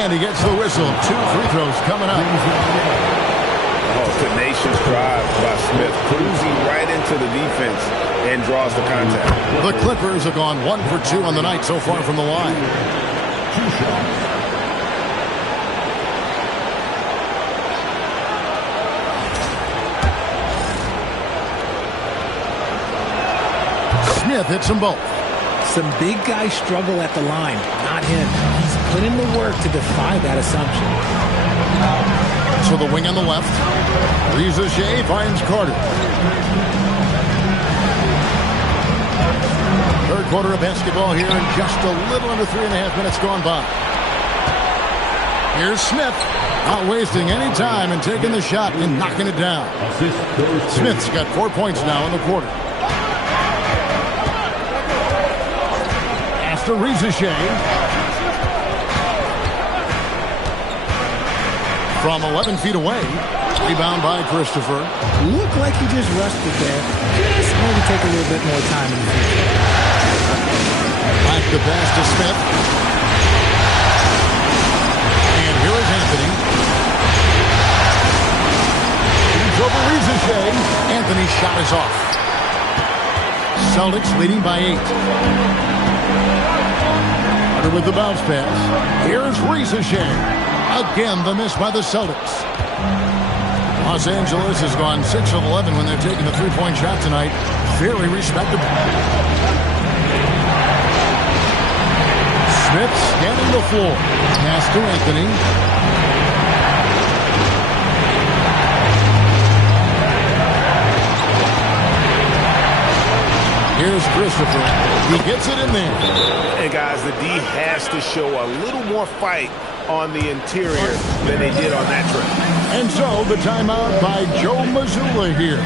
And he gets the whistle. 2 free throws coming up. Oh, tenacious drive by Smith, cruising right into the defense and draws the contact. The Clippers have gone 1 for 2 on the night so far from the line. Smith hits them both. Some big guys struggle at the line, not him. He's put in the work to defy that assumption. So the wing on the left. Jsk finds Carter. Third quarter of basketball here, and just a little under 3.5 minutes gone by. Here's Smith, not wasting any time and taking the shot and knocking it down. Smith's got 4 points now in the quarter. After Jsk. From 11 feet away. Rebound by Christopher. Looked like he just rushed it there. Just maybe take a little bit more time in the future. Back the pass to Smith. And here is Anthony. He's over Jsk. Anthony's shot is off. Celtics leading by 8. Carter with the bounce pass. Here's Jsk. Again, the miss by the Celtics. Los Angeles has gone 6 of 11 when they're taking the three-point shot tonight. Very respectable. Smith scanning the floor. Pass to Anthony. Here's Christopher. He gets it in there. Hey, guys, the D has to show a little more fight on the interior than they did on that trip. And so the timeout by Joe Mazzulla here.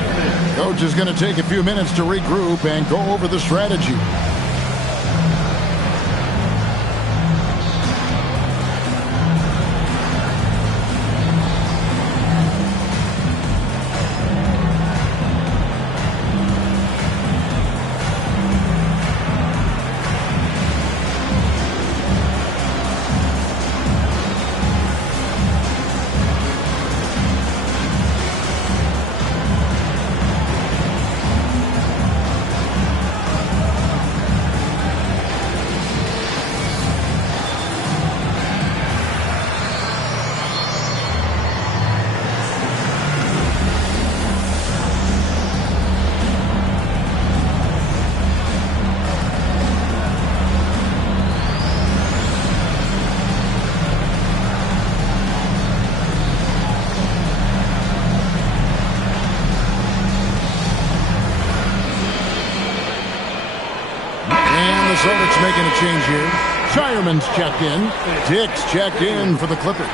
Coach is going to take a few minutes to regroup and go over the strategy. Celtics making a change here. Shireman's checked in. Dick's checked in for the Clippers.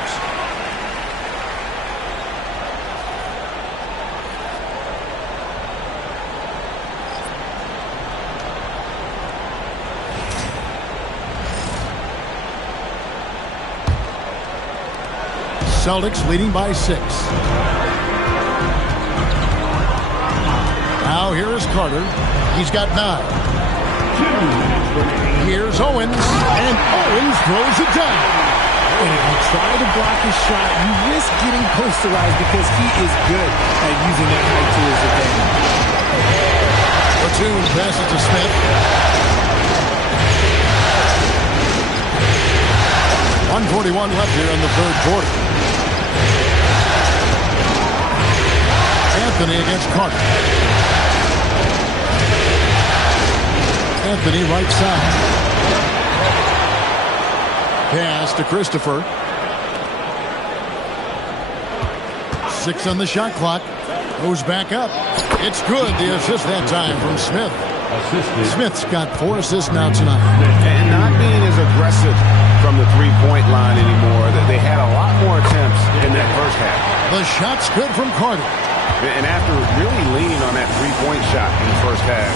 Celtics leading by 6. Now here is Carter. He's got 9. Here's Owens, and Owens throws it down. When you try to block his shot, you risk getting posterized because he is good at using that height to his advantage. Platoon passes to Smith. 1:41 left here in the third quarter. Anthony against Carter. Anthony right side. Pass to Christopher. 6 on the shot clock. Goes back up. It's good. The assist that time from Smith. Smith's got 4 assists now tonight. And not being as aggressive from the three-point line anymore. They had a lot more attempts in that first half. The shot's good from Carter. And after really leaning on that three-point shot in the first half,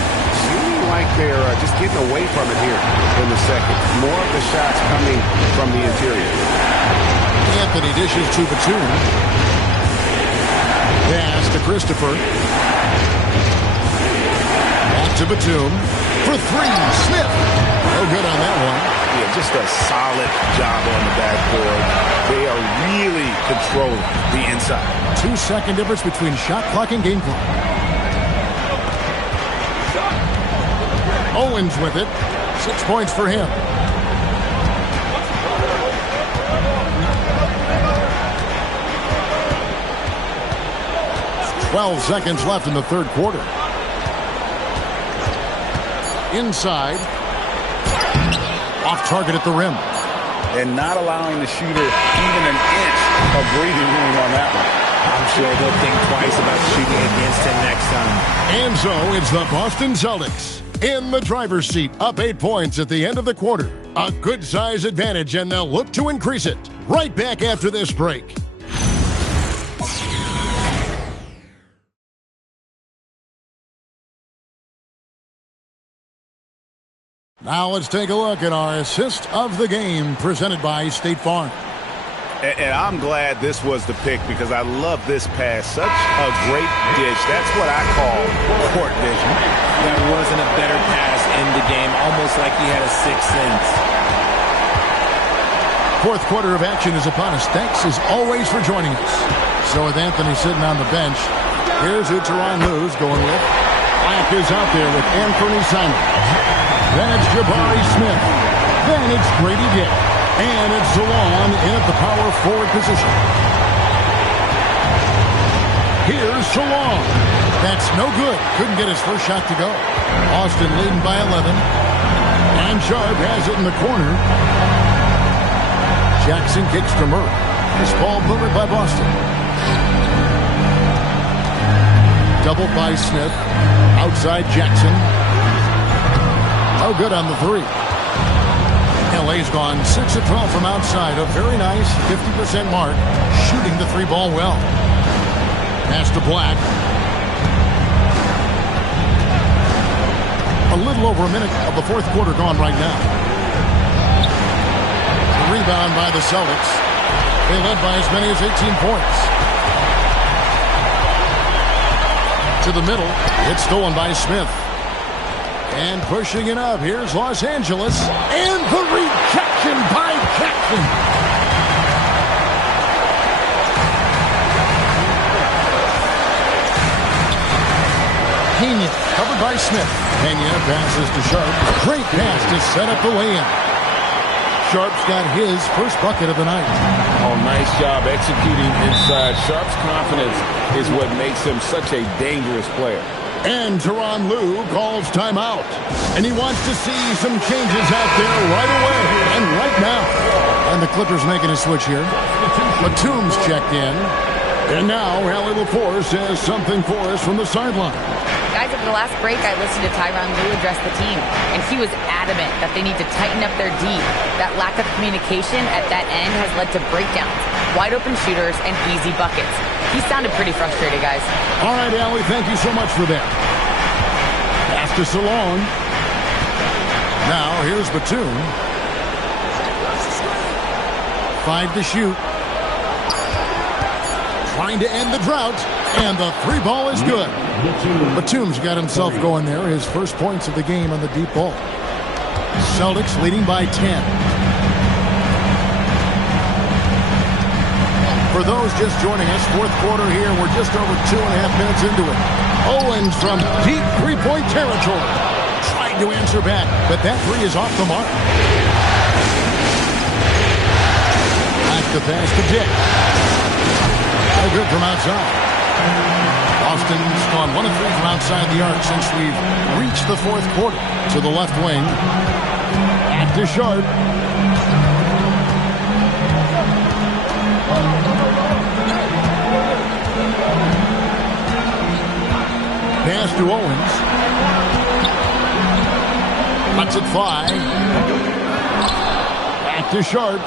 seeming like they're just getting away from it here in the second. More of the shots coming from the interior. Anthony dishes to Batum. Pass to Christopher. Back to Batum. For 3, Smith. No good on that one. Yeah, just a solid job on the backboard. They are really controlling the inside. 2-second difference between shot clock and game clock. Owens with it. 6 points for him. It's 12 seconds left in the third quarter. Inside. Off target at the rim. And not allowing the shooter even an inch of breathing room on that one. I'm sure they'll think twice about shooting against him next time. And so it's the Boston Celtics in the driver's seat, up 8 points at the end of the quarter. A good size advantage, and they'll look to increase it. Right back after this break. Now let's take a look at our assist of the game presented by State Farm. And I'm glad this was the pick because I love this pass. Such a great dish. That's what I call court vision. That wasn't a better pass in the game, almost like he had a sixth sense. Fourth quarter of action is upon us. Thanks as always for joining us. So with Anthony sitting on the bench, here's who Tyronn Lue's going with. Black is out there with Anthony Simon. Then it's Jabari Smith. Then it's Grady Dick. And it's Zalon in at the power forward position. Here's Zalon. That's no good. Couldn't get his first shot to go. Austin leading by 11. And Sharp has it in the corner. Jackson kicks to Murray. This ball moved by Boston. Doubled by Smith. Outside Jackson. No good on the three. LA's gone 6 of 12 from outside. A very nice 50% mark. Shooting the three ball well. Pass to Black. A little over a minute of the fourth quarter gone right now. The rebound by the Celtics. They led by as many as 18 points. To the middle. It's stolen by Smith. And pushing it up. Here's Los Angeles. And the rejection by Jackson. Pena covered by Smith. Pena passes to Sharp. Great pass to set up the lay-in. Sharp's got his first bucket of the night. Oh, nice job executing inside. Sharp's confidence is what makes him such a dangerous player. And Tyronn Lue calls timeout. And he wants to see some changes out there right away and right now. And the Clippers making a switch here. Batum's checked in. And now Allie LaForce has something for us from the sideline. Guys, over the last break, I listened to Tyronn Lue address the team, and he was adamant that they need to tighten up their D. That lack of communication at that end has led to breakdowns, wide open shooters, and easy buckets. He sounded pretty frustrated, guys. All right, Allie, thank you so much for that. Pass to Salon. Now, here's Batum. 5 to shoot. Trying to end the drought, and the three ball is good. Batum's got himself going there. His first points of the game on the deep ball. Celtics leading by 10. For those just joining us, fourth quarter here. We're just over 2.5 minutes into it. Owens from deep three-point territory. Trying to answer back, but that three is off the mark. Back the pass to Dick. No good from outside. Austin's gone 1 of 3 from outside the arc since we've reached the fourth quarter. To the left wing. Back to Sharp. Pass to Owens. Lets it fly. Back to Sharp.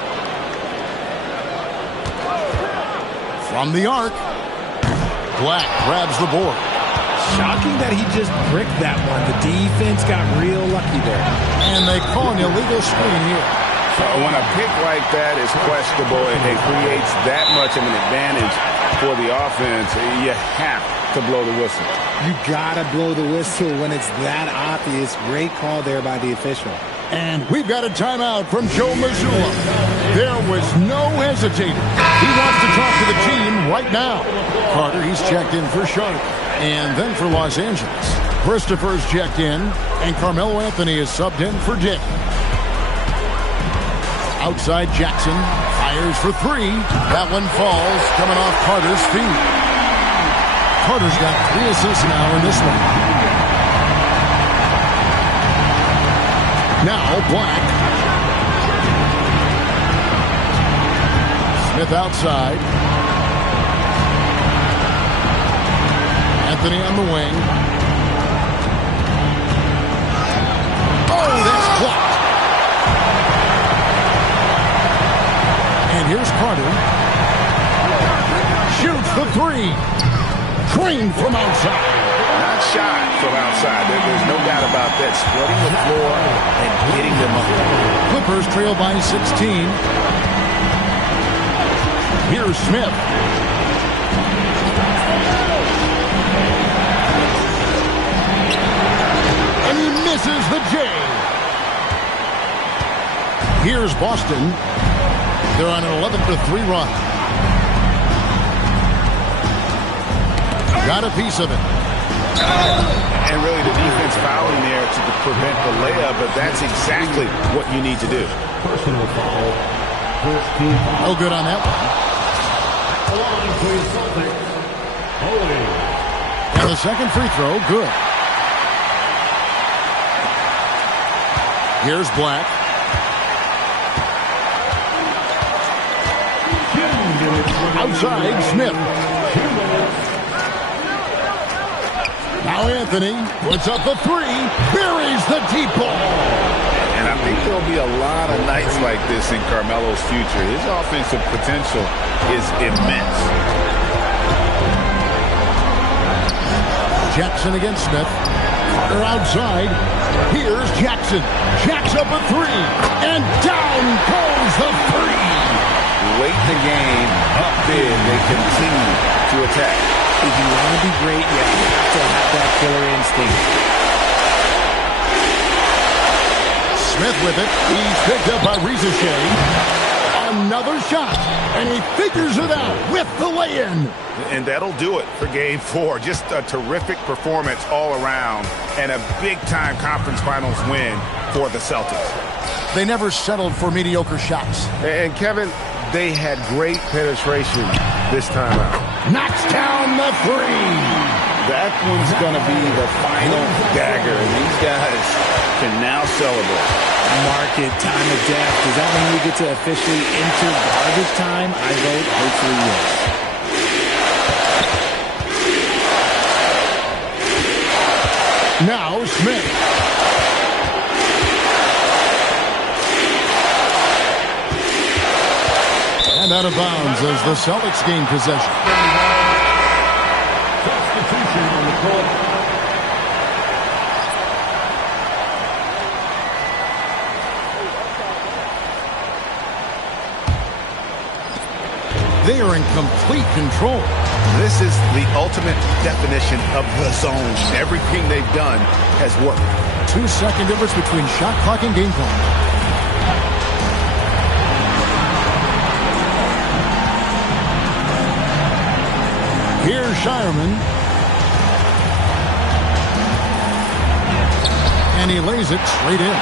From the arc. Black grabs the board. Shocking that he just bricked that one. The defense got real lucky there. And they call an illegal screen here. When a pick like that is questionable and it creates that much of an advantage for the offense, you have to blow the whistle. You gotta blow the whistle when it's that obvious. Great call there by the official. And we've got a timeout from Joe Mazzulla. There was no hesitating. He wants to talk to the team right now. Carter, he's checked in for Sharp. And then for Los Angeles, Christopher's checked in, and Carmelo Anthony is subbed in for Dick. Outside Jackson, fires for three. That one falls, coming off Carter's feet. Carter's got 3 assists now in this one. Now Black. Smith outside. Anthony on the wing. Oh, that's blocked. And here's Carter. Shoots the three. Trained from outside. Not shot from outside. There's no doubt about that. Spreading the floor and hitting them up. Clippers trail by 16. Here's Smith. And he misses the J. Here's Boston. They're on an 11-3 run. Got a piece of it. And really the defense fouling there to prevent the layup, but that's exactly what you need to do. Personal foul. No good on that one. And the second free throw, good. Here's Black. Outside, Smith. Now Anthony puts up the three, buries the deep ball. And I think there'll be a lot of nights like this in Carmelo's future. His offensive potential is immense. Jackson against Smith. Carter outside. Here's Jackson. Jacks up a three. And down goes the three. Late in the game, up big, they continue to attack. If you want to be great, you have to have that killer instinct. Smith with it. He's picked up by Ricochet. Another shot. And he figures it out with the lay-in. And that'll do it for Game 4. Just a terrific performance all around. And a big-time conference finals win for the Celtics. They never settled for mediocre shots. And Kevin, they had great penetration this time out. Knocks down the three. That one's going to be the final dagger. And these guys can now celebrate. Mark it, time of death. Does that mean we get to officially enter garbage time? I vote hopefully yes. Now Smith. And out of bounds as the Celtics gain possession. Substitution on the court. They are in complete control. This is the ultimate definition of the zone. Everything they've done has worked. 2-second difference between shot clock and game clock. Here's Shireman. And he lays it straight in.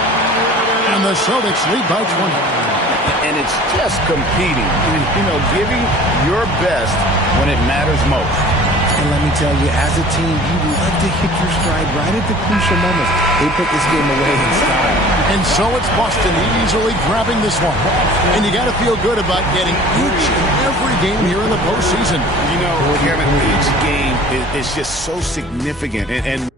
And the Celtics lead by 20. And it's just competing. You know, giving your best when it matters most. And let me tell you, as a team, you love to hit your stride right at the crucial moments. They put this game away in style. And so it's Boston easily grabbing this one. And you got to feel good about getting each and every game here in the postseason. You know, Kevin, each game is just so significant. And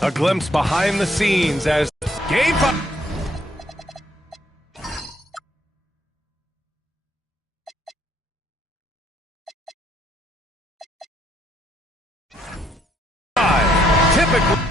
A glimpse behind the scenes as game 5. Typically.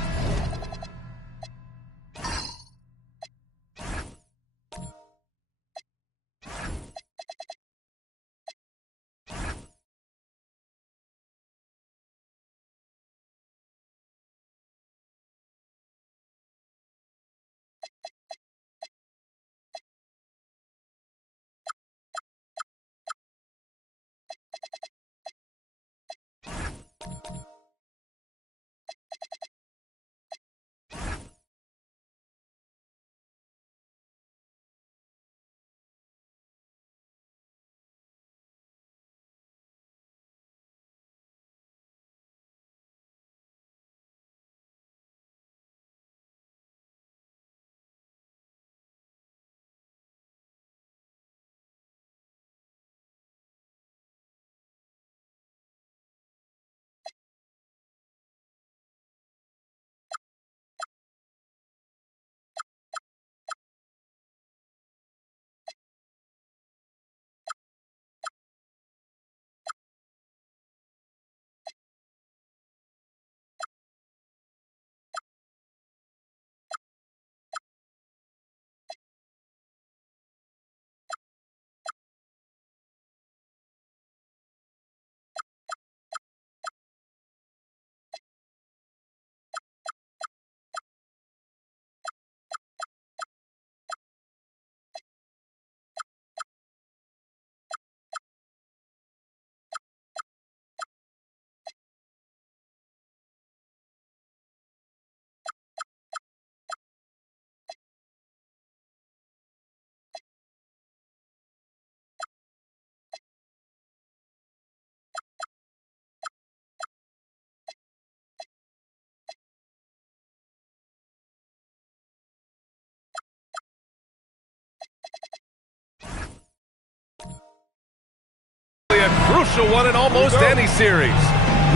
A crucial one in almost any series.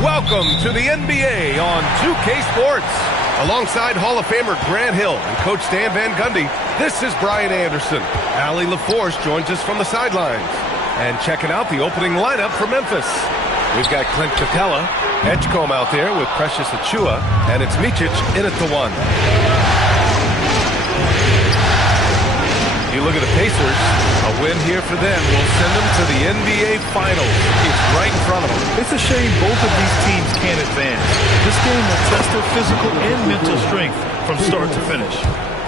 Welcome to the NBA on 2K Sports. Alongside Hall of Famer Grant Hill and Coach Dan Van Gundy, this is Brian Anderson. Allie LaForce joins us from the sidelines. And checking out the opening lineup for Memphis. We've got Clint Capella, Edgecombe out there with Precious Achua, and it's Micic in at the 1. You look at the Pacers, a win here for them will send them to the NBA Finals. It's right in front of them. It's a shame both of these teams can't advance. This game will test their physical and mental strength from start to finish.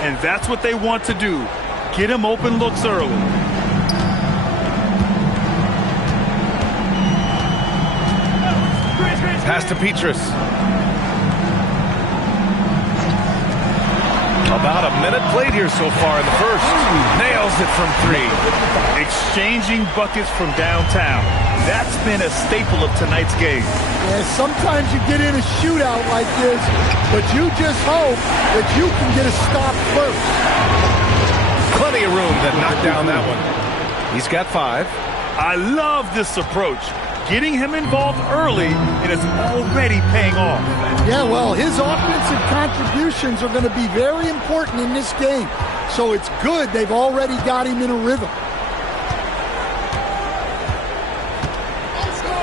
And that's what they want to do. Get them open looks early. Pass to Petrus. About a minute played here so far in the first. Nails it from 3. Exchanging buckets from downtown. That's been a staple of tonight's game. Yeah, sometimes you get in a shootout like this, but you just hope that you can get a stop first. Plenty of room to knock down that one. He's got 5. I love this approach. Getting him involved early, and it's already paying off. Yeah, well, his offensive contributions are going to be very important in this game. So it's good they've already got him in a rhythm.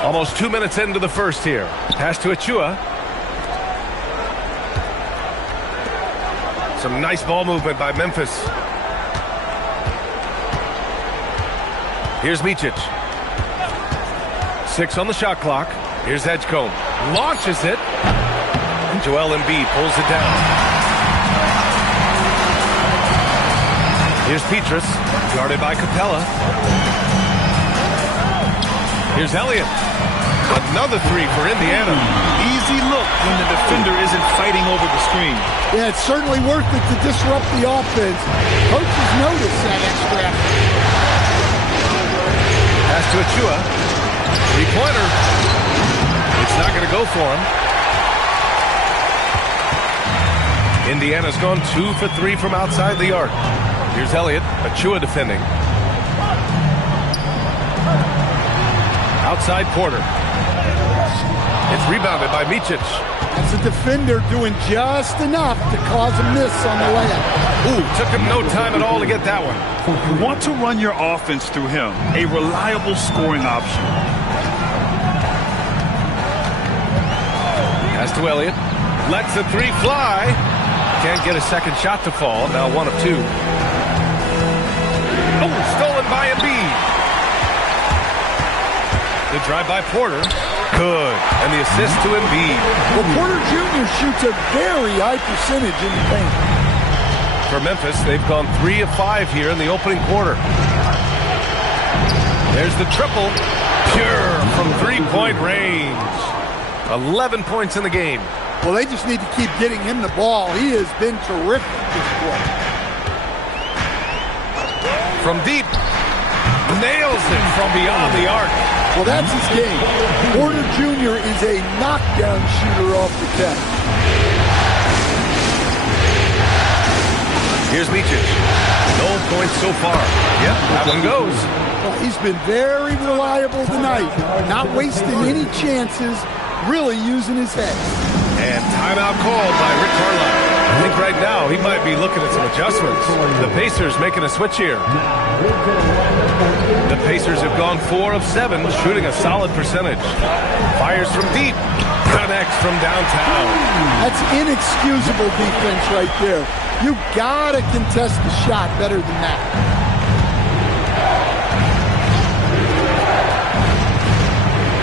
Almost 2 minutes into the first here. Pass to Achua. Some nice ball movement by Memphis. Here's Micic. 6 on the shot clock. Here's Edgecombe. Launches it. And Joel Embiid pulls it down. Here's Petrus. Guarded by Capella. Here's Elliott. Another 3 for Indiana. Easy look when the defender isn't fighting over the screen. Yeah, it's certainly worth it to disrupt the offense. Coaches notice that extra effort. Pass to Achua. 3-pointer. It's not going to go for him. Indiana's gone 2 for 3 from outside the arc. Here's Elliott. Achua defending. Outside Porter. It's rebounded by Micic. That's a defender doing just enough to cause a miss on the layup. Ooh, took him no time at all to get that one. You want to run your offense through him, a reliable scoring option. Pass to Elliott. Lets the three fly. Can't get a second shot to fall. Now 1 of 2. Oh, stolen by Embiid. The drive by Porter. Good. And the assist to Embiid. Well, Porter Jr. shoots a very high percentage in the paint. For Memphis, they've gone 3 of 5 here in the opening quarter. There's the triple. Pure from three-point range. 11 points in the game. Well, they just need to keep getting him the ball. He has been terrific this quarter. From deep. Nails it from beyond the arc. Well, that's his game. Porter Jr. is a knockdown shooter off the catch. Here's Mičić. No points so far. Yep, that one goes. Well, he's been very reliable tonight. Not wasting any chances, really using his head. And timeout called by Rick Carlisle. I think right now he might be looking at some adjustments. The Pacers making a switch here. The Pacers have gone 4 of 7, shooting a solid percentage. Fires from deep. Connects from downtown. That's inexcusable defense right there. You gotta contest the shot better than that.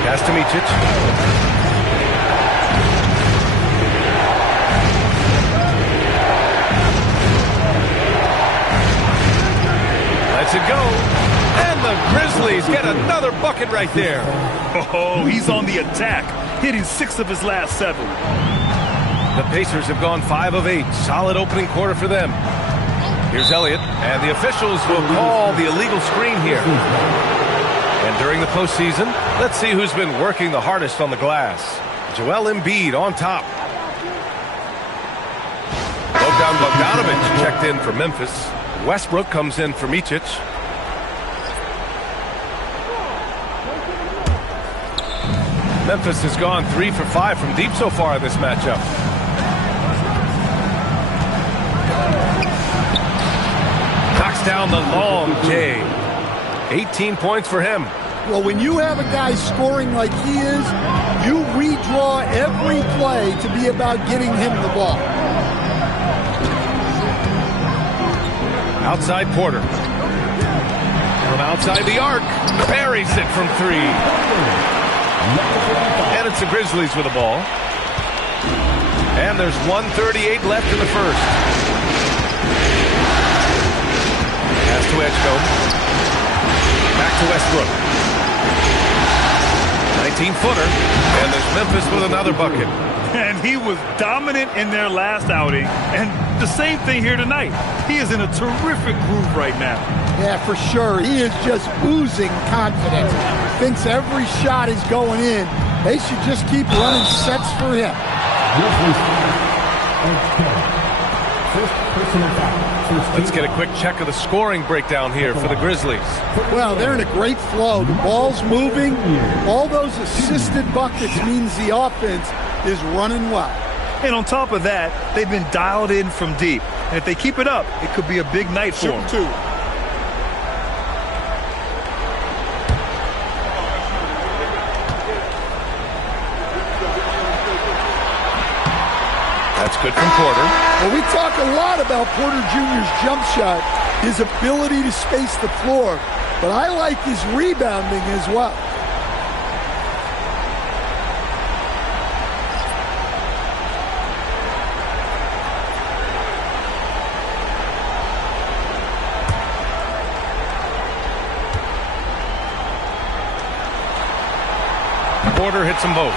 Pass to Mičić. Lets it go. And the Grizzlies get another bucket right there. Oh, he's on the attack, hitting 6 of his last 7. The Pacers have gone 5 of 8. Solid opening quarter for them. Here's Elliott, and the officials will call the illegal screen here. And during the postseason, let's see who's been working the hardest on the glass. Joel Embiid on top. Bogdan Bogdanović checked in for Memphis. Westbrook comes in for Mičić. Memphis has gone 3 for 5 from deep so far in this matchup. Knocks down the long J. 18 points for him. Well, when you have a guy scoring like he is, you redraw every play to be about getting him the ball. Outside Porter. From outside the arc. Buries it from 3. And it's the Grizzlies with the ball. And there's 1:38 left in the first. Pass to Edgecombe. Back to Westbrook. 19-footer. And there's Memphis with another bucket. And he was dominant in their last outing. And the same thing here tonight. He is in a terrific groove right now. Yeah, for sure. He is just oozing confidence. Thinks every shot is going in. They should just keep running sets for him. Let's get a quick check of the scoring breakdown here for the Grizzlies. Well, they're in a great flow. The ball's moving. All those assisted buckets means the offense is running well. And on top of that, they've been dialed in from deep. And if they keep it up, it could be a big night for them. Too. That's good from Porter. Well, we talk a lot about Porter Jr.'s jump shot, his ability to space the floor, but I like his rebounding as well. Porter hits them both.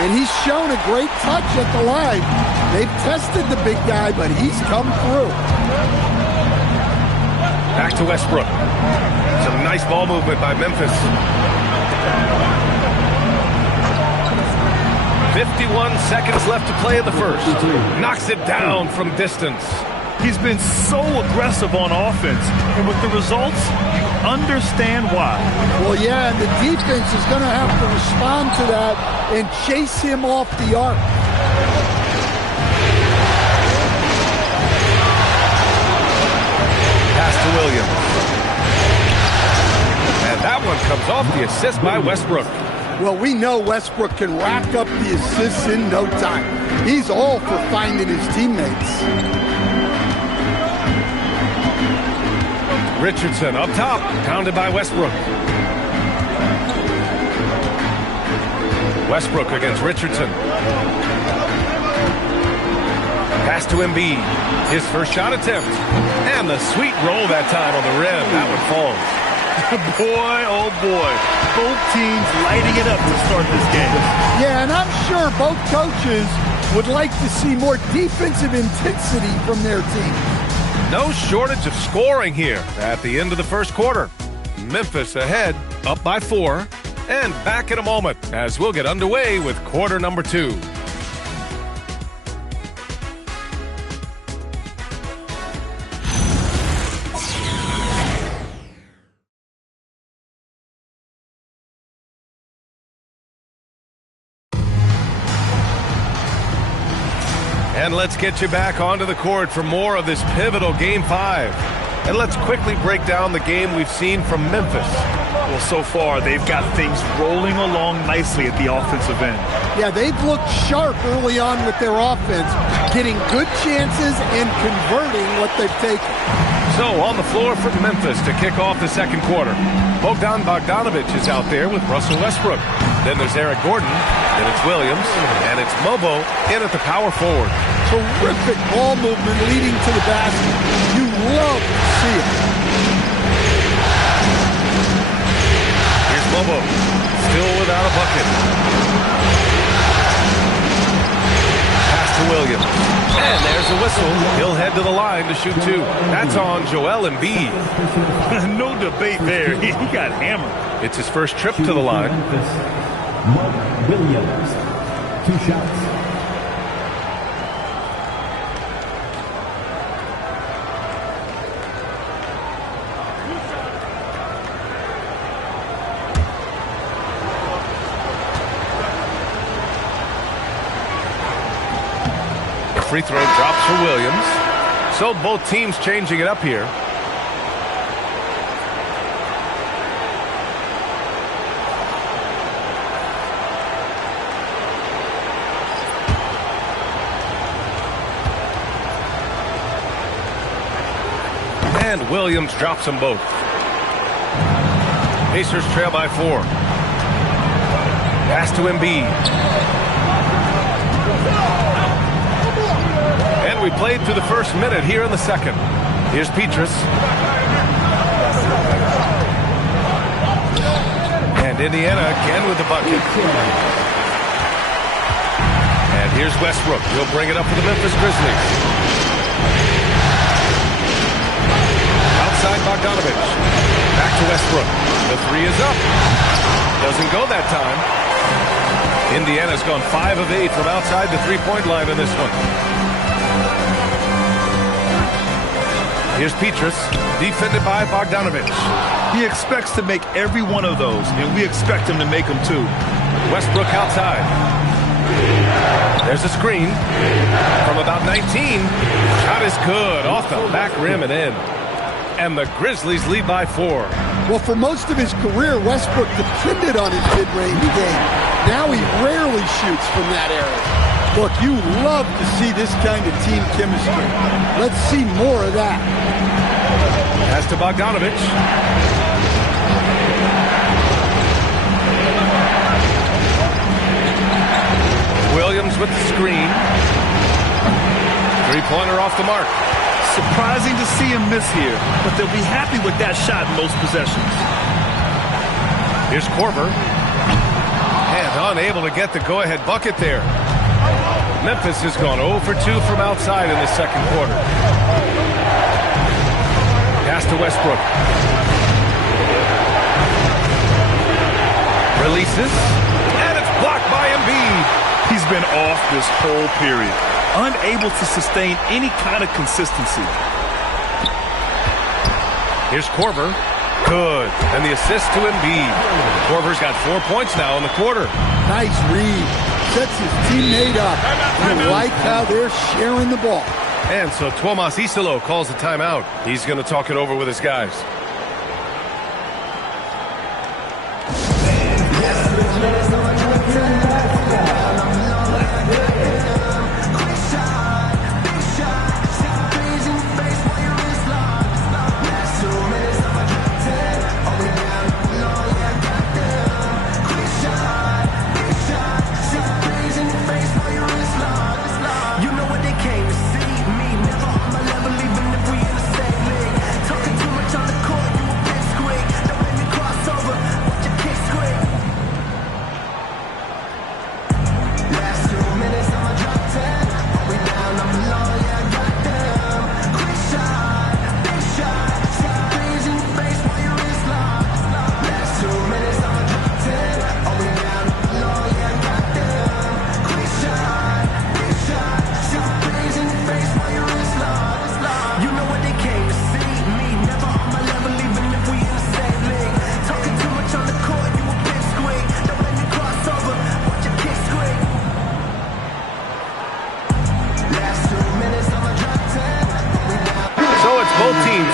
And he's shown a great touch at the line. They've tested the big guy, but he's come through. Back to Westbrook. Some nice ball movement by Memphis. 51 seconds left to play in the first. Knocks it down from distance. He's been so aggressive on offense, and with the results, you understand why. Well, yeah, and the defense is going to have to respond to that and chase him off the arc. Pass to Williams. And that one comes off the assist by Westbrook. Well, we know Westbrook can rack up the assists in no time. He's all for finding his teammates. Richardson up top, pounded by Westbrook. Westbrook against Richardson. Pass to Embiid. His first shot attempt. And the sweet roll that time on the rim. That one falls. Boy, oh boy. Both teams lighting it up to start this game. Yeah, and I'm sure both coaches would like to see more defensive intensity from their teams. No shortage of scoring here at the end of the first quarter. Memphis ahead, up by 4. And back in a moment as we'll get underway with quarter number 2. And let's get you back onto the court for more of this pivotal Game 5. And let's quickly break down the game we've seen from Memphis. Well, so far, they've got things rolling along nicely at the offensive end. Yeah, they've looked sharp early on with their offense, getting good chances and converting what they've taken. So, on the floor for Memphis to kick off the second quarter. Bogdan Bogdanović is out there with Russell Westbrook. Then there's Eric Gordon, then it's Williams, and it's Mobo in at the power forward. Terrific ball movement leading to the basket. You love to see it. Here's Mobo, still without a bucket. Pass to Williams. And there's the whistle. He'll head to the line to shoot 2. That's on Joel Embiid. No debate there. He got hammered. It's his first trip to the line. Williams, 2 shots. Free throw drops for Williams. So both teams changing it up here. And Williams drops them both. Pacers trail by 4. Pass to Embiid. We played through the first minute here in the second. Here's Petrus. And Indiana again with the bucket. And here's Westbrook. He'll bring it up for the Memphis Grizzlies. Outside Bogdanović. Back to Westbrook. The 3 is up. Doesn't go that time. Indiana's gone 5 of 8 from outside the three-point line in this one. Here's Petrus, defended by Bogdanović. He expects to make every one of those, and we expect him to make them too. Westbrook outside. There's a screen from about 19. Shot is good, off the back rim and in. And the Grizzlies lead by 4. Well, for most of his career, Westbrook depended on his mid-range game. Now he rarely shoots from that area. Look, you love to see this kind of team chemistry. Let's see more of that. Pass to Bogdanović. Williams with the screen. Three-pointer off the mark. Surprising to see him miss here, but they'll be happy with that shot in most possessions. Here's Korver. And unable to get the go-ahead bucket there. Memphis has gone 0 for 2 from outside in the second quarter. Pass to Westbrook. Releases. And it's blocked by Embiid. He's been off this whole period. Unable to sustain any kind of consistency. Here's Korver. Good. And the assist to Embiid. Korver's got 4 points now in the quarter. Nice read. Sets his teammate up. You like how they're sharing the ball. And so Tomas Isalo calls the timeout. He's going to talk it over with his guys.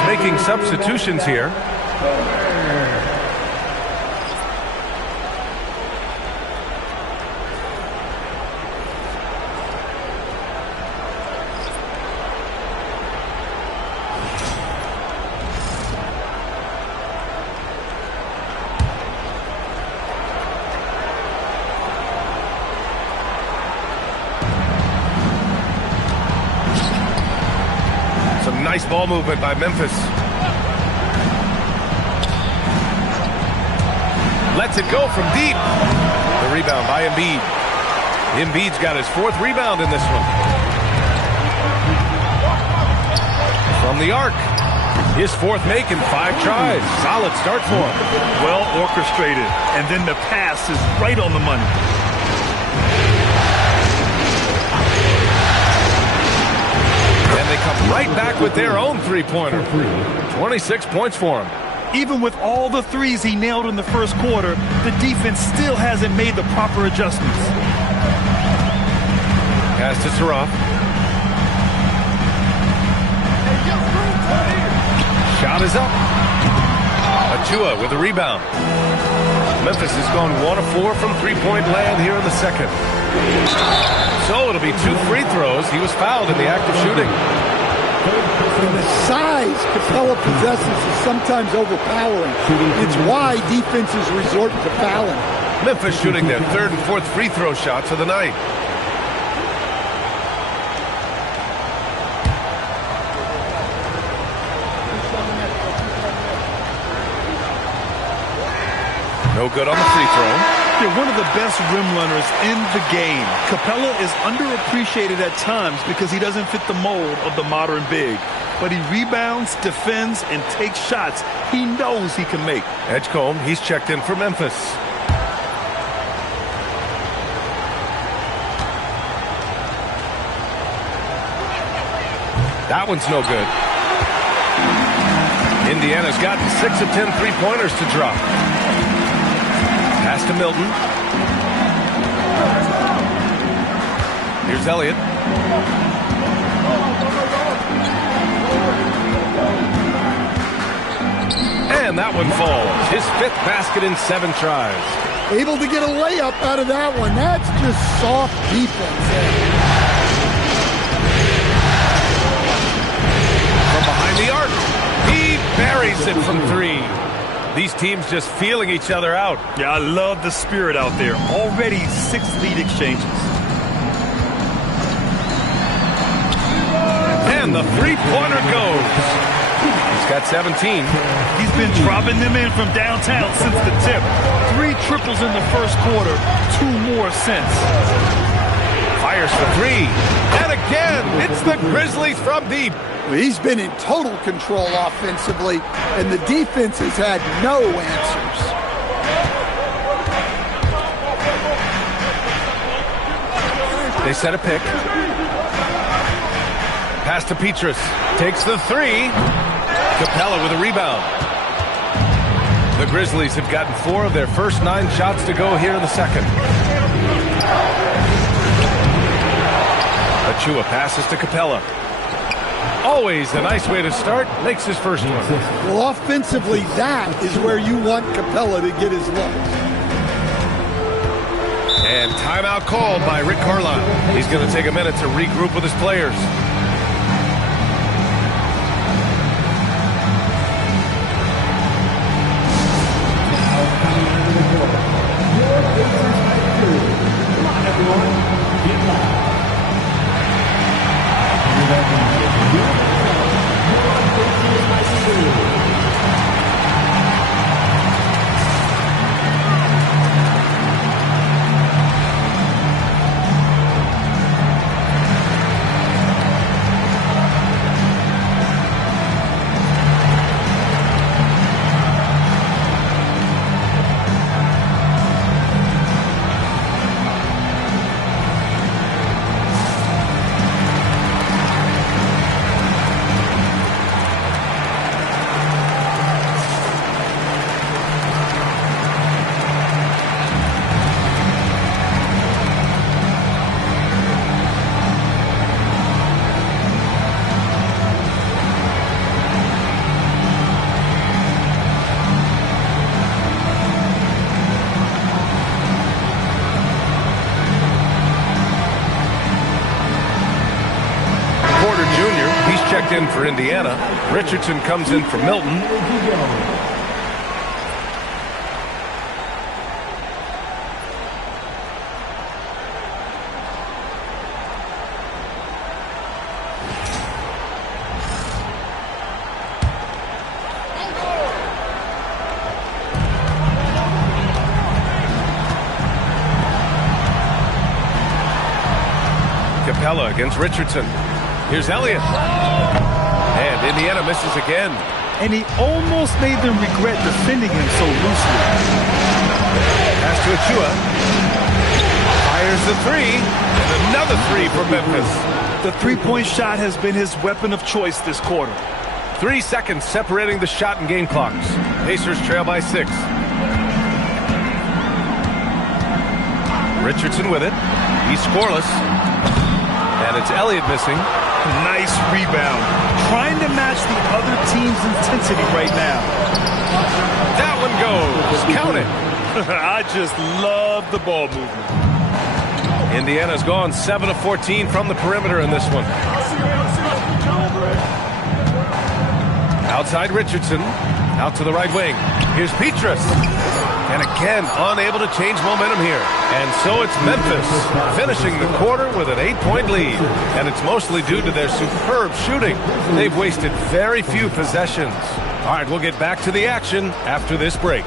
Making substitutions here. Nice ball movement by Memphis. Lets it go from deep. The rebound by Embiid. Embiid's got his 4th rebound in this one. From the arc. His 4th make in 5 tries. Solid start for him. Well orchestrated. And then the pass is right on the money. And they come right back with their own three-pointer. 26 points for him. Even with all the threes he nailed in the first quarter, the defense still hasn't made the proper adjustments. Pass to Saroff. Shot is up. Achua with the rebound. Memphis has gone 1 of 4 from three-point land here in the second. So it'll be 2 free throws. He was fouled in the act of shooting. And the size Capella possesses is sometimes overpowering. It's why defenses resort to fouling. Memphis shooting their 3rd and 4th free throw shots of the night. No good on the free throw. They're one of the best rim runners in the game. Capella is underappreciated at times because he doesn't fit the mold of the modern big. But he rebounds, defends, and takes shots he knows he can make. Edgecombe, he's checked in for Memphis. That one's no good. Indiana's gotten 6 of 10 three-pointers to drop. Pass to Milton. Here's Elliott. And that one falls. His 5th basket in 7 tries. Able to get a layup out of that one. That's just soft defense. From behind the arc. He buries it from 3. These teams just feeling each other out. Yeah, I love the spirit out there. Already 6 lead exchanges. And the three-pointer goes. He's got 17. He's been dropping them in from downtown since the tip. 3 triples in the first quarter, 2 more since. Fires for 3. And again, it's the Grizzlies from deep. He's been in total control offensively, and the defense has had no answers. They set a pick. Pass to Petrus. Takes the 3. Capella with a rebound. The Grizzlies have gotten 4 of their first 9 shots to go here in the second. Achua passes to Capella. Always a nice way to start. Makes his first one. Well, offensively, that is where you want Capella to get his looks. And timeout called by Rick Carlisle. He's going to take a minute to regroup with his players. Come on, everyone. Get loud. In for Indiana. Richardson comes in for Milton. Capella against Richardson. Here's Elliott. And Indiana misses again. And he almost made them regret defending him so loosely. Pass to Achua. Fires the 3. And another 3 for Memphis. The three-point shot has been his weapon of choice this quarter. 3 seconds separating the shot and game clocks. Pacers trail by 6. Richardson with it. He's scoreless. And it's Elliott missing. Nice rebound. Trying to match the other team's intensity right now. That one goes. Count it. I just love the ball movement. Indiana's gone 7 of 14 from the perimeter in this one. Outside Richardson. Out to the right wing. Here's Petrus. And again, unable to change momentum here. And so it's Memphis finishing the quarter with an 8-point lead. And it's mostly due to their superb shooting. They've wasted very few possessions. All right, we'll get back to the action after this break.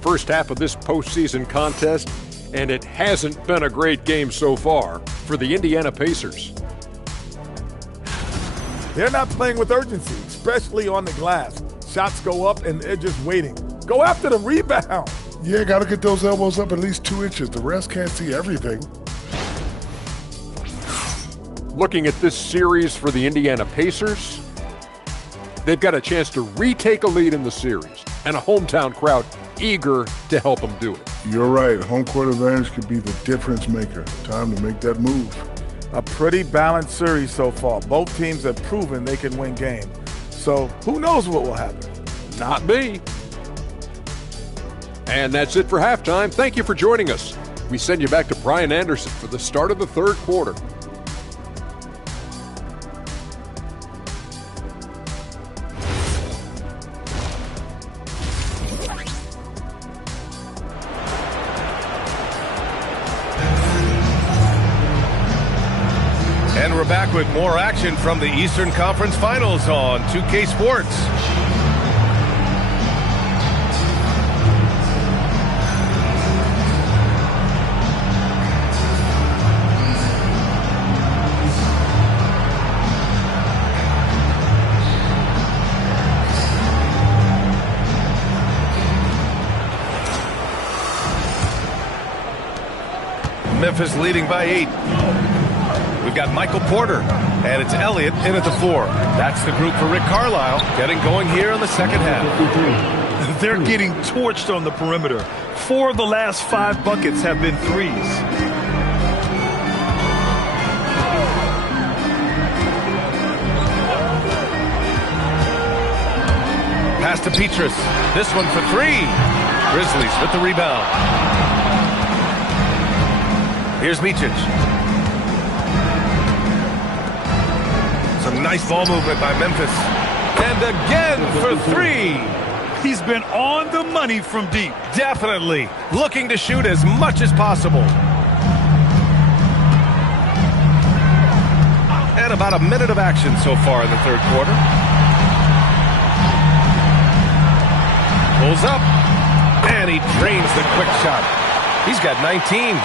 First half of this postseason contest, and it hasn't been a great game so far for the Indiana Pacers. They're not playing with urgency, especially on the glass. Shots go up and they're just waiting. Go after the rebound. Yeah, got to get those elbows up at least 2 inches. The rest can't see everything. Looking at this series for the Indiana Pacers, they've got a chance to retake a lead in the series, and a hometown crowd eager to help them do it. You're right. Home court advantage could be the difference maker. Time to make that move. A pretty balanced series so far. Both teams have proven they can win games. So who knows what will happen? Not me. And that's it for halftime. Thank you for joining us. We send you back to Brian Anderson for the start of the third quarter. And we're back with more action from the Eastern Conference Finals on 2K Sports. Memphis leading by 8. We've got Michael Porter, and it's Elliott in at the 4. That's the group for Rick Carlisle, getting going here in the second half. They're getting torched on the perimeter. 4 of the last 5 buckets have been threes. Pass to Petrus. This one for 3. Grizzlies with the rebound. Here's Micic. Some nice ball movement by Memphis. And again for 3. He's been on the money from deep. Definitely looking to shoot as much as possible. And about a minute of action so far in the third quarter. Pulls up, and he drains the quick shot. He's got 19.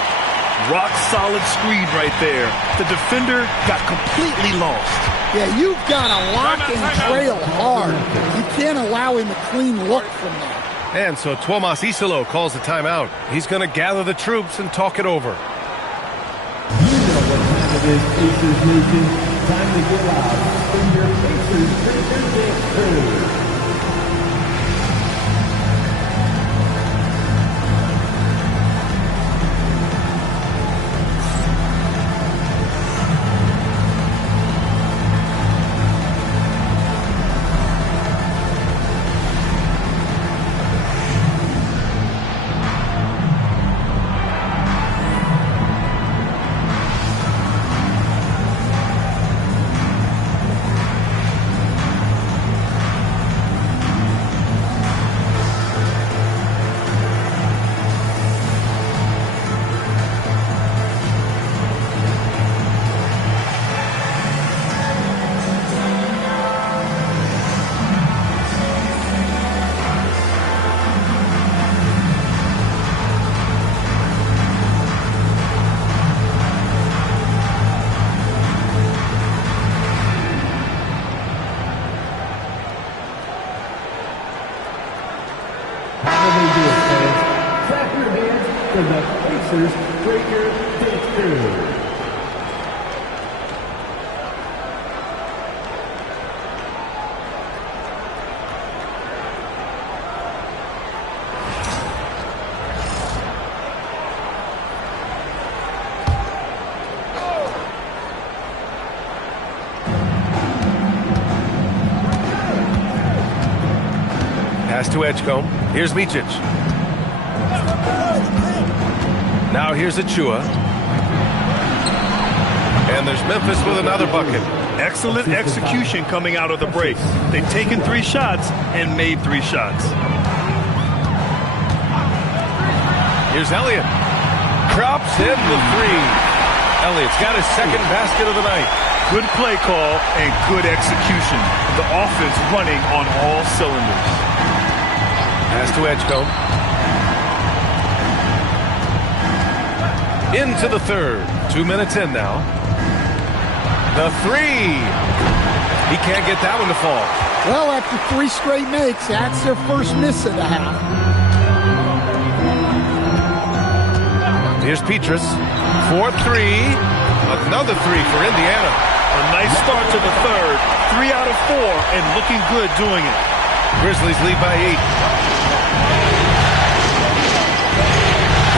Rock solid screen right there. The defender got completely lost. Yeah, you've got to lock and trail hard. You can't allow him a clean look from there. And so Tuomas Isolo calls the timeout. He's going to gather the troops and talk it over. You know what time it is, Pacers Nation. Time to get out. Bring your Pacers, bring your Jsk S2. Pass to Edgecombe. Here's Micic. Now here's Achua. And there's Memphis with another bucket. Excellent execution coming out of the break. They've taken 3 shots and made 3 shots. Here's Elliott. Drops in the 3. Elliott's got his second basket of the night. Good play call and good execution. The offense running on all cylinders. Pass to Edgecombe. Into the third. 2 minutes in now. The 3. He can't get that one to fall. Well, after 3 straight makes, that's their first miss of the half. Here's Petrus. 4-3. Another 3 for Indiana. A nice start to the third. 3 out of 4 and looking good doing it. Grizzlies lead by 8.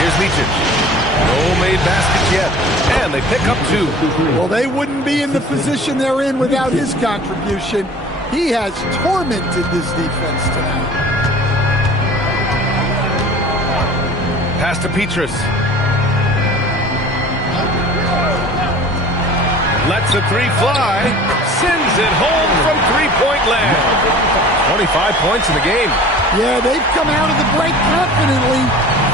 Here's Micic. No made baskets yet. And they pick up 2. Well, they wouldn't be in the position they're in without his contribution. He has tormented this defense tonight. Pass to Petrus. Lets the 3 fly. Sends it home from three-point land. 25 points in the game. Yeah, they've come out of the break confidently.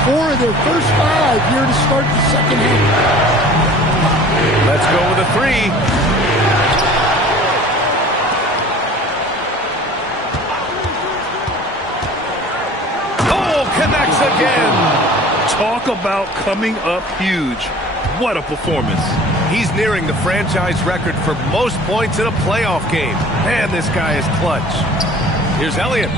4 of their first 5 here to start the second half. Let's go with a 3. Oh, connects again. Talk about coming up huge. What a performance. He's nearing the franchise record for most points in a playoff game. Man, this guy is clutch. Here's Elliott.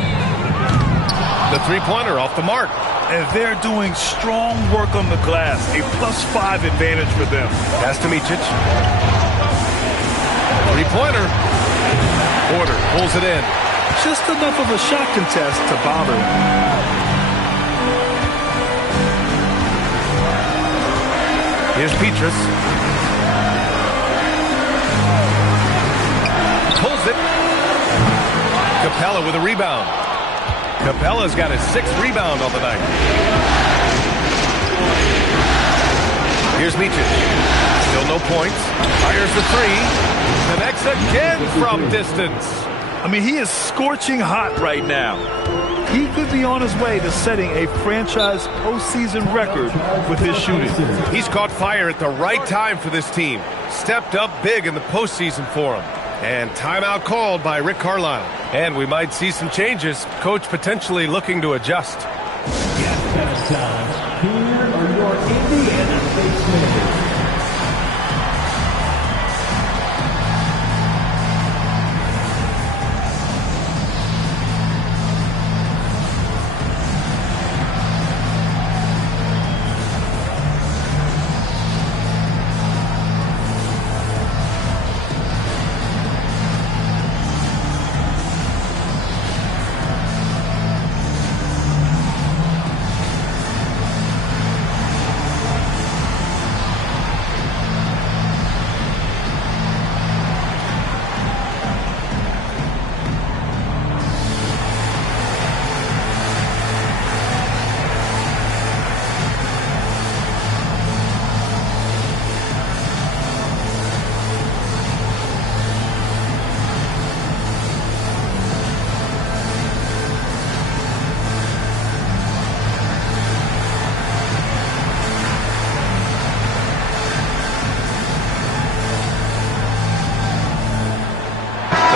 The three-pointer off the mark. and they're doing strong work on the glass. A +5 advantage for them. Pass to Micic. Three-pointer. Porter pulls it in. Just enough of a shot contest to bother him. Here's Petrus. Pulls it. Capella with a rebound. Capella's got his 6th rebound on the night. Here's Micic. Still no points. Fires the 3. Connects again from distance. I mean, he is scorching hot right now. He could be on his way to setting a franchise postseason record with his shooting. He's caught fire at the right time for this team. Stepped up big in the postseason for him. And timeout called by Rick Carlisle. And we might see some changes. Coach potentially looking to adjust. Yes, time. Here are your Indiana State members.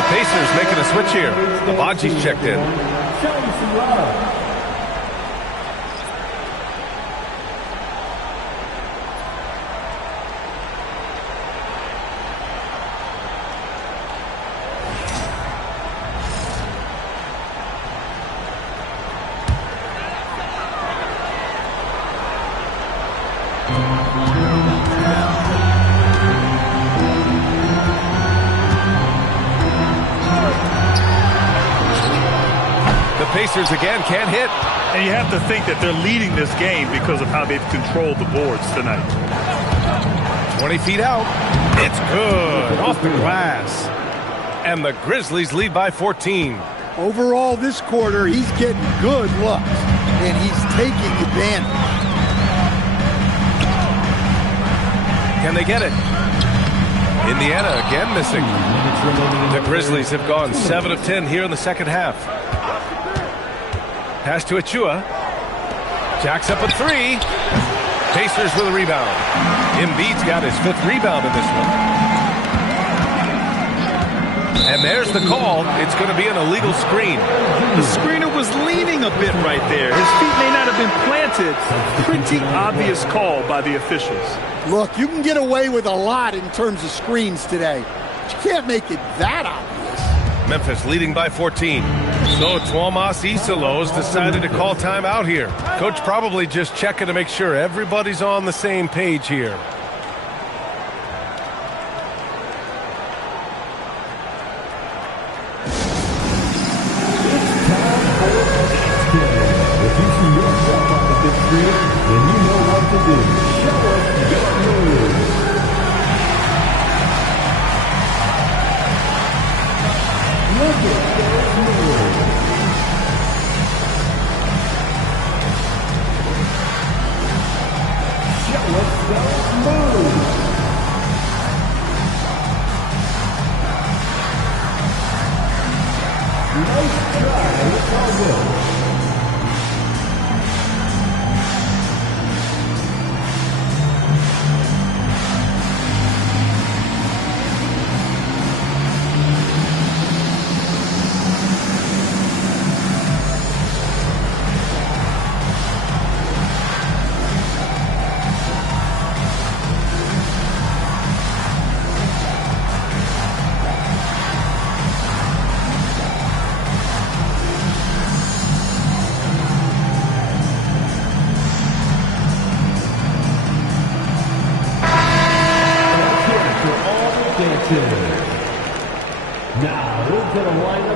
Pacers making a switch here. Abaji's checked in. Show him some love. Pacers again can't hit. And you have to think that they're leading this game because of how they've controlled the boards tonight. 20 feet out. It's good. Off the glass. And the Grizzlies lead by 14. Overall, this quarter, he's getting good looks, and he's taking advantage. Can they get it? Indiana again missing. The Grizzlies have gone 7 of 10 here in the second half. Pass to Achua. Jacks up a 3. Pacers with a rebound. Embiid's got his 5th rebound in this one. And there's the call. It's going to be an illegal screen. The screener was leaning a bit right there. His feet may not have been planted. Pretty obvious call by the officials. Look, you can get away with a lot in terms of screens today, but you can't make it that obvious. Memphis leading by 14. So Tuomas Isalos decided to call timeout here. Coach probably just checking to make sure everybody's on the same page here. If you see yourself on the big screen, then you know what to do. Show us your moves. Look at those moves. Show us those moves.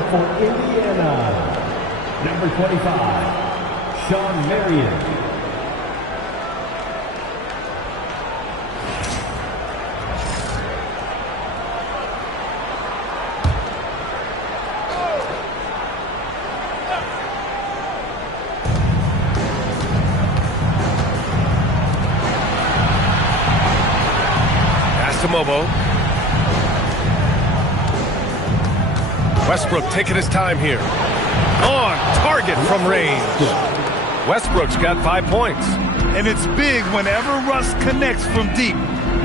for Indiana, number 25, Sean Marion. Westbrook taking his time here. On target from range. Westbrook's got 5 points. And it's big whenever Russ connects from deep.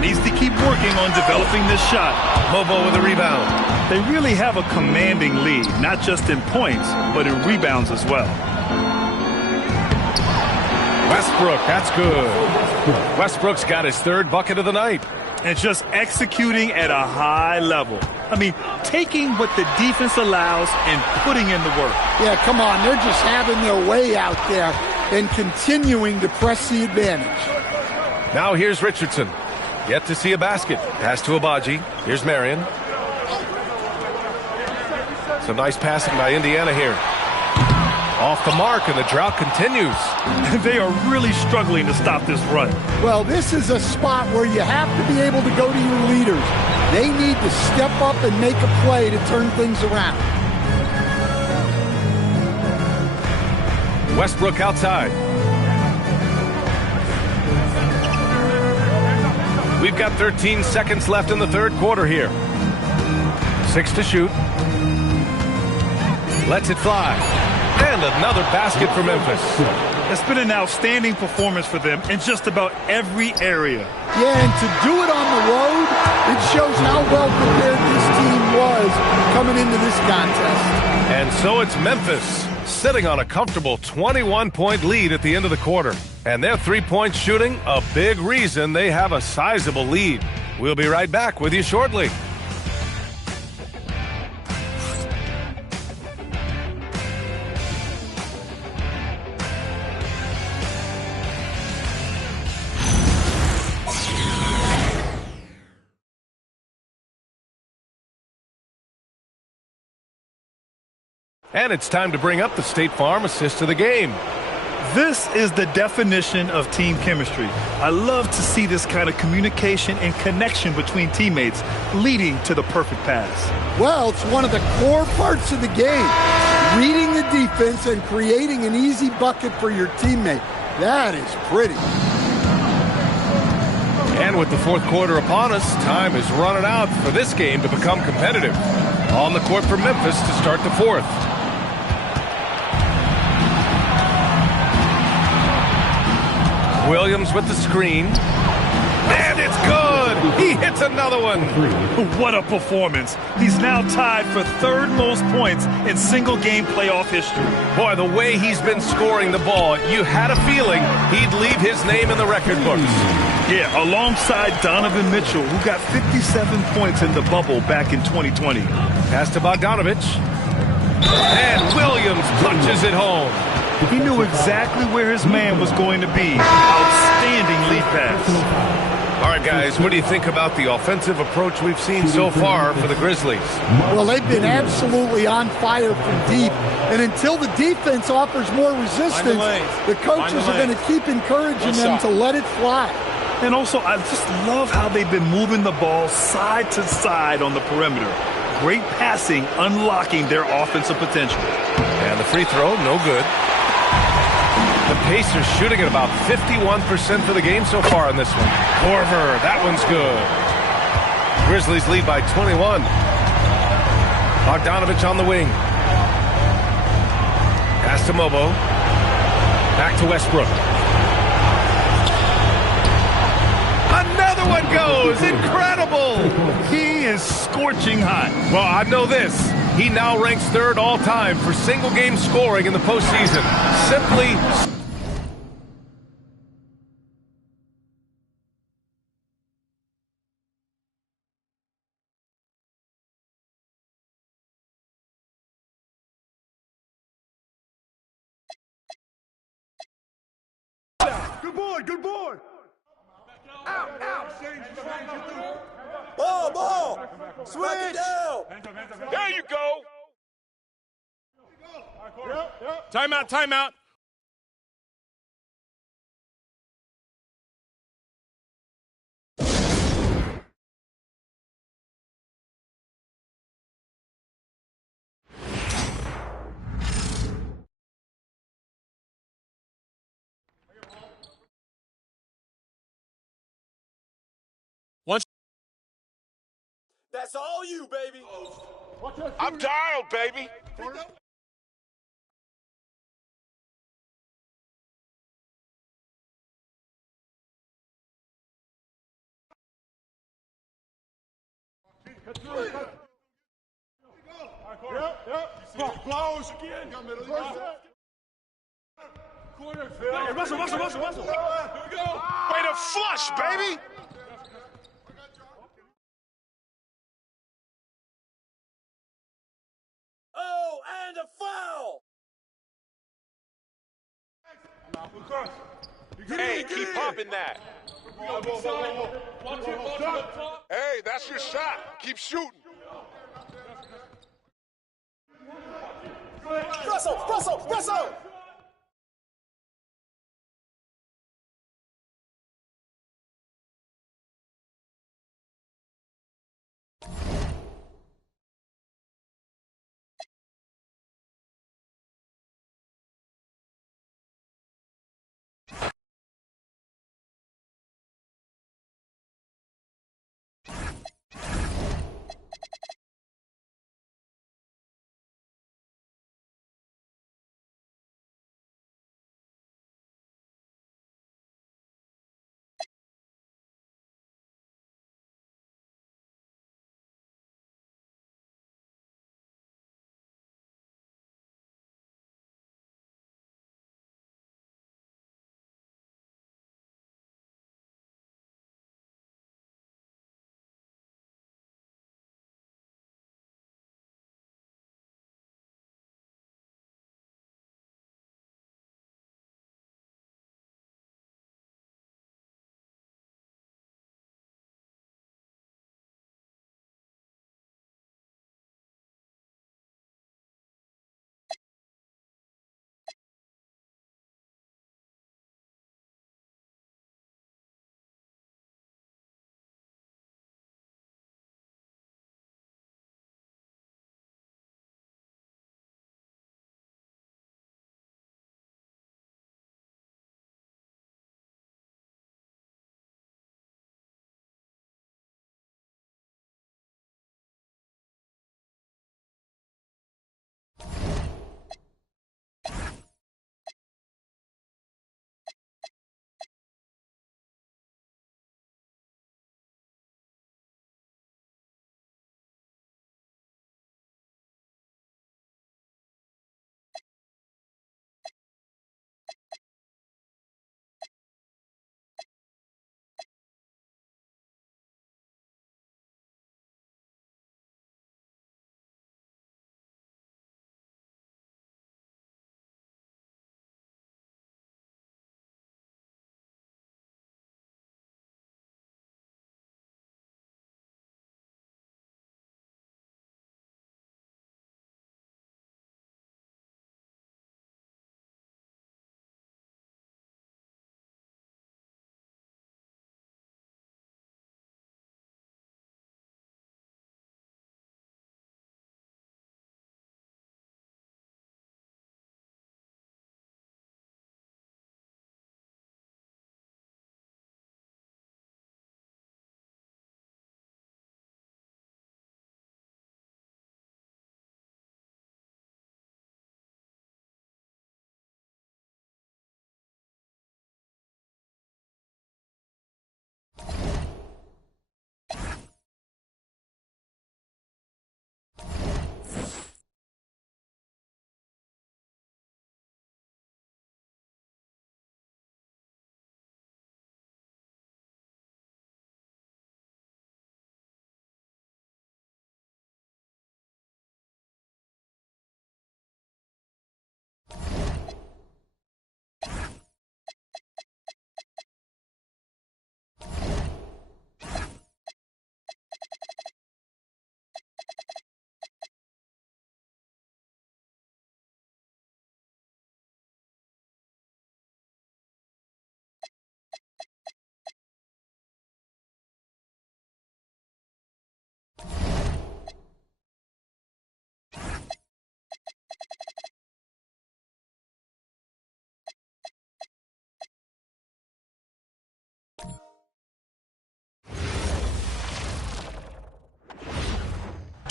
Needs to keep working on developing this shot. Mobo with a rebound. They really have a commanding lead, not just in points, but in rebounds as well. Westbrook, that's good. Westbrook's got his 3rd bucket of the night. And just executing at a high level. I mean, taking what the defense allows and putting in the work. Yeah, come on. They're just having their way out there and continuing to press the advantage. Now here's Richardson. Yet to see a basket. Pass to Abaji. Here's Marion. Some nice passing by Indiana here. Off the mark, and the drought continues. They are really struggling to stop this run. Well, this is a spot where you have to be able to go to your leaders. They need to step up and make a play to turn things around. Westbrook outside. We've got 13 seconds left in the 3rd quarter here. 6 to shoot. Lets it fly. And another basket for Memphis. It's been an outstanding performance for them in just about every area. Yeah, and to do it on the road, it shows how well prepared this team was coming into this contest. And so it's Memphis sitting on a comfortable 21-point lead at the end of the quarter. And their 3-point shooting, a big reason they have a sizable lead. We'll be right back with you shortly. And it's time to bring up the State Farm assist of the game. This is the definition of team chemistry. I love to see this kind of communication and connection between teammates leading to the perfect pass. Well, it's one of the core parts of the game. Reading the defense and creating an easy bucket for your teammate. That is pretty. And with the 4th quarter upon us, time is running out for this game to become competitive. On the court for Memphis to start the 4th. Williams with the screen. And it's good! He hits another one! What a performance. He's now tied for 3rd most points in single-game playoff history. Boy, the way he's been scoring the ball, you had a feeling he'd leave his name in the record books. Yeah, alongside Donovan Mitchell, who got 57 points in the bubble back in 2020. Pass to Bogdanovich. And Williams punches it home. He knew exactly where his man was going to be. Outstanding lead pass. All right, guys, what do you think about the offensive approach we've seen so far for the Grizzlies? Well, they've been absolutely on fire from deep. And until the defense offers more resistance, the coaches are going to keep encouraging them to let it fly. And also, I just love how they've been moving the ball side to side on the perimeter. Great passing, unlocking their offensive potential. And the free throw, no good. The Pacers shooting at about 51% for the game so far in this one. Korver, that one's good. Grizzlies lead by 21. Bogdanovich on the wing. Pass to Mobo. Back to Westbrook. Another one goes! Incredible! He is scorching hot. Well, I know this. He now ranks 3rd all-time for single-game scoring in the postseason. Simply... Good board, good board. Out, out. Ball. Swing it down. There you go. Timeout, timeout. Once. That's all you, baby. I'm dialed, baby. Close again. Russell. Way to flush, baby. Oh, and a foul. Hey, keep popping that. Hey, that's your shot. Keep shooting. Russell.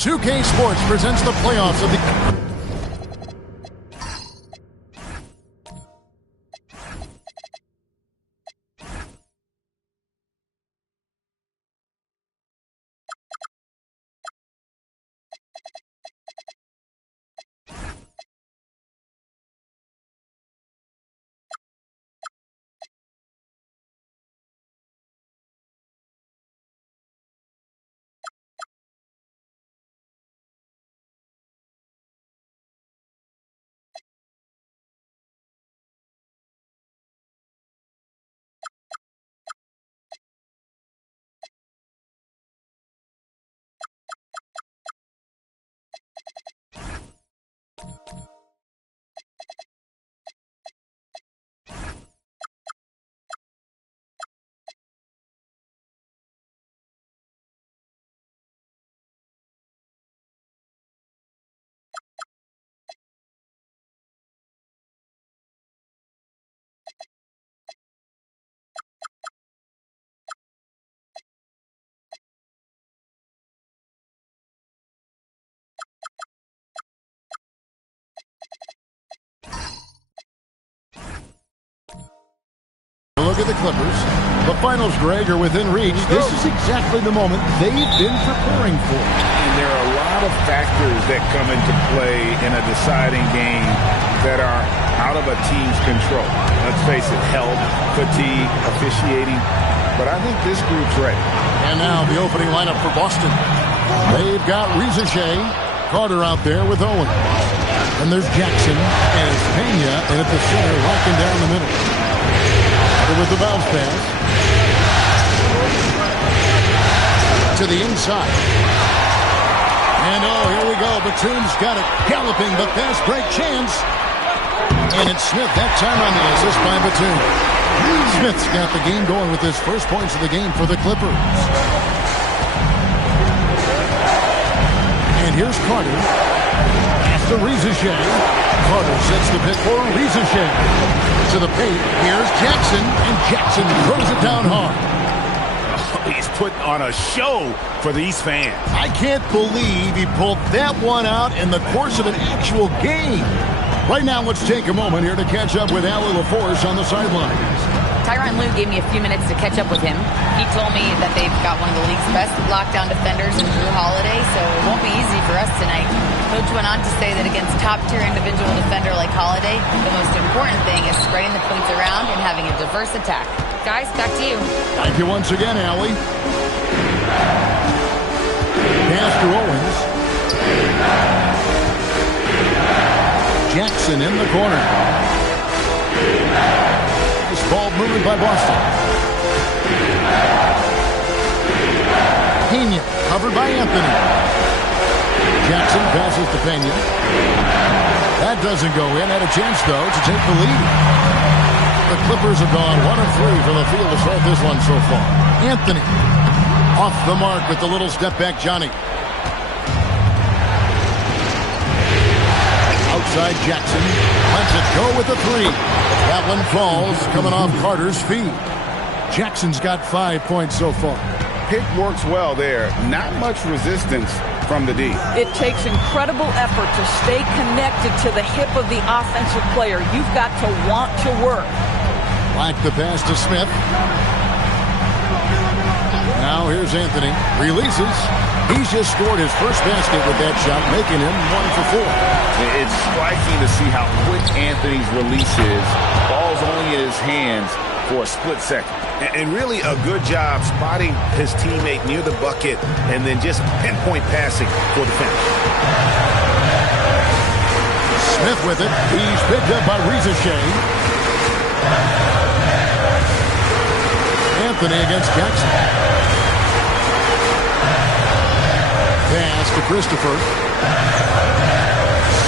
2K Sports presents the playoffs of the... Look at the Clippers. The finals, Greg, are within reach. This is exactly the moment they've been preparing for. And there are a lot of factors that come into play in a deciding game that are out of a team's control. Let's face it, health, fatigue, officiating. But I think this group's ready. And now the opening lineup for Boston. They've got Jsk, Carter out there with Owens. And there's Jackson and it's Pena and at the center, locking down the middle. With the bounce pass to the inside. And oh, here we go. Batum's got it galloping, but fast break chance. And it's Smith that time on the assist by Batum. Smith's got the game going with his first points of the game for the Clippers. And here's Carter. After Jsk. Carter sets the pick for Jsk. To the paint, here's Jackson, and Jackson throws it down hard. Oh, he's putting on a show for these fans. I can't believe he pulled that one out in the course of an actual game. Right now, let's take a moment here to catch up with Allie LaForce on the sidelines. Tyronn Lue gave me a few minutes to catch up with him. He told me that they've got one of the league's best lockdown defenders in Drew Holiday, so it won't be easy for us tonight. Coach went on to say that against top-tier individual defender like Holiday, the most important thing is spreading the points around and having a diverse attack. Guys, back to you. Thank you once again, Allie. Pass to Owens. Jackson in the corner. Nice ball movement by Boston. Pena covered by Anthony. Jackson passes to Pena. That doesn't go in. Had a chance, though, to take the lead. The Clippers have gone 1 of 3 from the field to start this one so far. Anthony off the mark with the little step back, Johnny. Outside Jackson. Lets it go with the 3. That one falls, coming off Carter's feet. Jackson's got 5 points so far. Pick works well there. Not much resistance from the D. It takes incredible effort to stay connected to the hip of the offensive player. You've got to want to work. Like the pass to Smith. Now here's Anthony. Releases. He's just scored his first basket with that shot, making him 1 for 4. It's striking to see how quick Anthony's release is. Ball's only in his hands for a split second. And really a good job spotting his teammate near the bucket and then just pinpoint passing for the finish. Smith with it. He's picked up by Jsk. Anthony against Jackson. Pass to Christopher.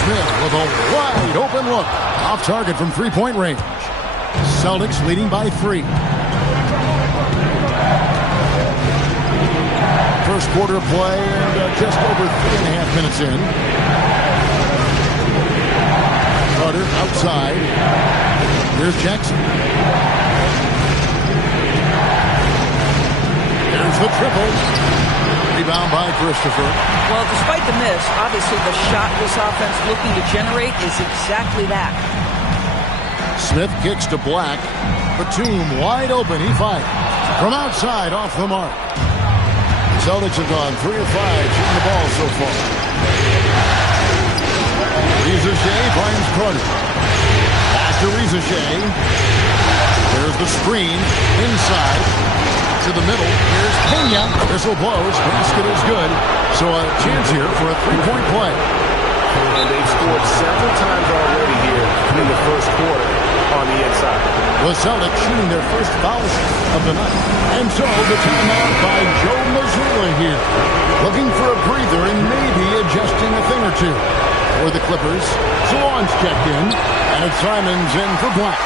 Smith with a wide open look. Off target from three-point range. Celtics leading by 3. First quarter play and just over 3.5 minutes in. Carter outside. Here's Jackson. There's the triple. Rebound by Christopher. Well, despite the miss, obviously the shot this offense looking to generate is exactly that. Smith kicks to Black. Batum wide open. He fights. From outside, off the mark. The Celtics have gone 3 of 5 shooting the ball so far. Jsk finds Carter. Pass to Jsk. There's the screen. Inside. To the middle. Here's Pena. Whistle blows. Basket is good. So a chance here for a three-point play. And they've scored several times already here in the first quarter on the inside. The Celtics shooting their first foul of the night. And so the timeout by Joe Mazzulla here. Looking for a breather and maybe adjusting a thing or two. For the Clippers, Salon's checked in. And Simon's in for Black.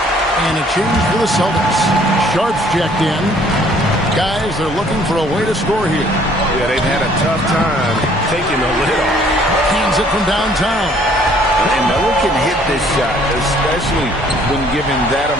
And a change for the Celtics. Sharp's checked in. Guys, they're looking for a way to score here. Yeah, they've had a tough time taking the lid off. Hands it from downtown. And no one can hit this shot, especially when given that amount.